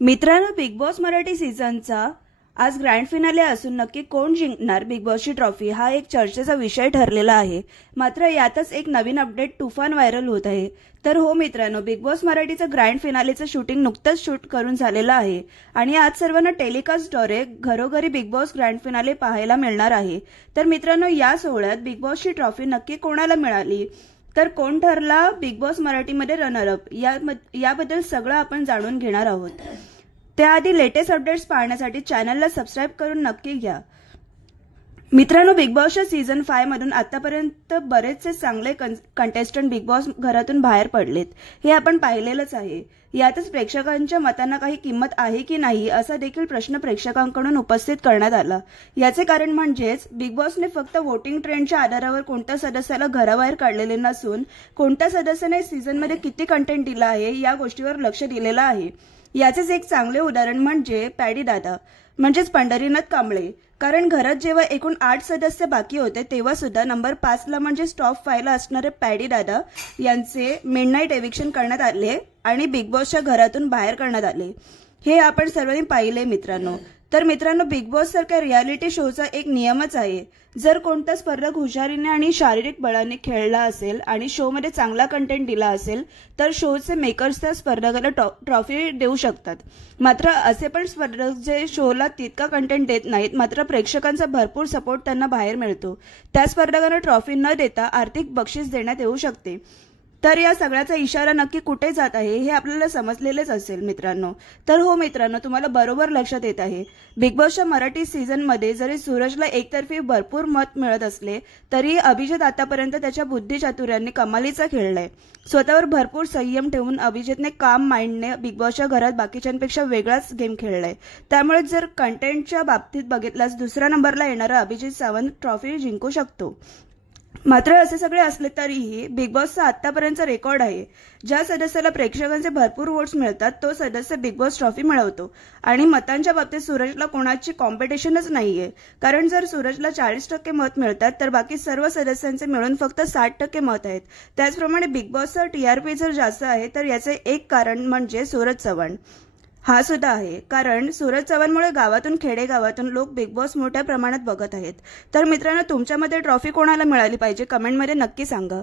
मित्रांनो, big boss Marathi सीझनचा आज grand finale असून नक्की कोण जिंकणार बिग बॉसची ट्रॉफी हा एक चर्चेचा विषय ठरलेला आहे। मात्र यातच एक नवीन अपडेट तुफान व्हायरल होत आहे। तर हो मित्रांनो, बिग बॉस मराठीचं ग्रँड फिनालेचं शूटिंग नुकतंच शूट करून झालेलं आहे आणि आज सर्वांना टेलिकास्टद्वारे घरोघरी बिग बॉस ग्रँड फिनाले पाहायला मिळणार आहे। तर मित्रांनो, या सोहळ्यात बिग बॉसची ट्रॉफी नक्की कोणाला मिळाली, तर कोण ठरला बिग बॉस मराठीमध्ये रनरअप, याबद्दल सगळं आपण जाणून घेणार आहोत। त्याआधी लेटेस्ट अपडेट्स पाहण्यासाठी चॅनलला सबस्क्राईब करून नक्की घ्या। मित्रांनो, बिग बॉसच्या सीझन 5 मधून आतापर्यंत बरेचसे चांगले कंटेस्टंट बिग बॉस घरातून बाहेर पडलेत, हे आपण पाहिलेलंच आहे। यातच प्रेक्षकांच्या मतांना काही किंमत आहे की नाही असा देखील प्रश्न प्रेक्षकांकडून उपस्थित करण्यात आला। याचे कारण म्हणजेच बिग बॉसने फक्त वोटिंग ट्रेंडच्या आधारावर कोणत्या सदस्याला घराबाहेर काढलेले नसून कोणत्या सदस्याने सीझनमध्ये किती कंटेंट दिला आहे या गोष्टीवर लक्ष दिलेलं आहे। याचेच एक चांगले उदाहरण म्हणजे पॅडी दादा म्हणजेच पंढरीनाथ कांबळे। कारण घरात जेव्हा एकूण 8 सदस्य बाकी होते तेव्हा सुद्धा नंबर 5 ला म्हणजे टॉप 5 ला असणारे पॅडी दादा यांचे मिडनाईट एविक्शन करण्यात आले आणि बिग बॉसच्या घरातून बाहेर करण्यात आले। हे आपण सर्वांनी पाहिले मित्रांनो। तर मित्रांनो, बिग बॉस सारख्या रियालिटी शोचा एक नियमच आहे, जर कोणता स्पर्धक हुशारीने आणि शारीरिक बळाने खेळला असेल आणि शो मध्ये चांगला कंटेंट दिला असेल तर शोचे मेकर्स त्या स्पर्धकाला ट्रॉफी देऊ शकतात। मात्र असे पण स्पर्धक जे शोला तितका कंटेंट देत नाहीत मात्र प्रेक्षकांचा भरपूर सपोर्ट त्यांना बाहेर मिळतो, त्या स्पर्धकांना ट्रॉफी न देता आर्थिक बक्षीस देण्यात येऊ शकते। तर या सगळ्याचा इशारा नक्की कुठे जात आहे हे आपल्याला समजलेलेच असेल मित्रांनो। तर हो मित्रांनो, तुम्हाला बरोबर लक्षात येत आहे, बिग बॉसच्या मराठी सीझनमध्ये जरी सूरजला एकतर्फी भरपूर मत मिळत असले तरी अभिजित आतापर्यंत त्याच्या बुद्धिचातुर्याने कमालीचा खेळलाय। स्वतःवर भरपूर संयम ठेवून अभिजितने काम माइंडने बिग बॉसच्या घरात बाकीच्यांपेक्षा वेगळाच गेम खेळलाय। त्यामुळे जर कंटेंटच्या बाबतीत बघितल्यास दुसऱ्या नंबरला येणारा अभिजित सावंत ट्रॉफी जिंकू शकतो। मात्र असे सगळे असले तरीही बिग बॉसचा आतापर्यंतचा रेकॉर्ड आहे, ज्या सदस्याला प्रेक्षकांचे भरपूर वोट्स मिळतात तो सदस्य बिग बॉस ट्रॉफी मिळवतो। आणि मतांच्या बाबतीत सूरजला कोणाची कॉम्पिटिशनच नाहीये, कारण जर सूरजला 40% मत मिळतात तर बाकी सर्व सदस्यांचे मिळून फक्त 60% मत आहेत। त्याचप्रमाणे बिग बॉसचा टीआरपी जर जास्त आहे तर याचे एक कारण म्हणजे सूरज चव्हाण हा सुद्धा आहे, कारण सूरज चव्हाणमुळे गावातून खेडेगावातून लोक बिग बॉस मोठ्या प्रमाणात बघत आहेत। तर मित्रांनो, तुमच्या मते ट्रॉफी कोणाला मिळाली पाहिजे कमेंटमध्ये नक्की सांगा।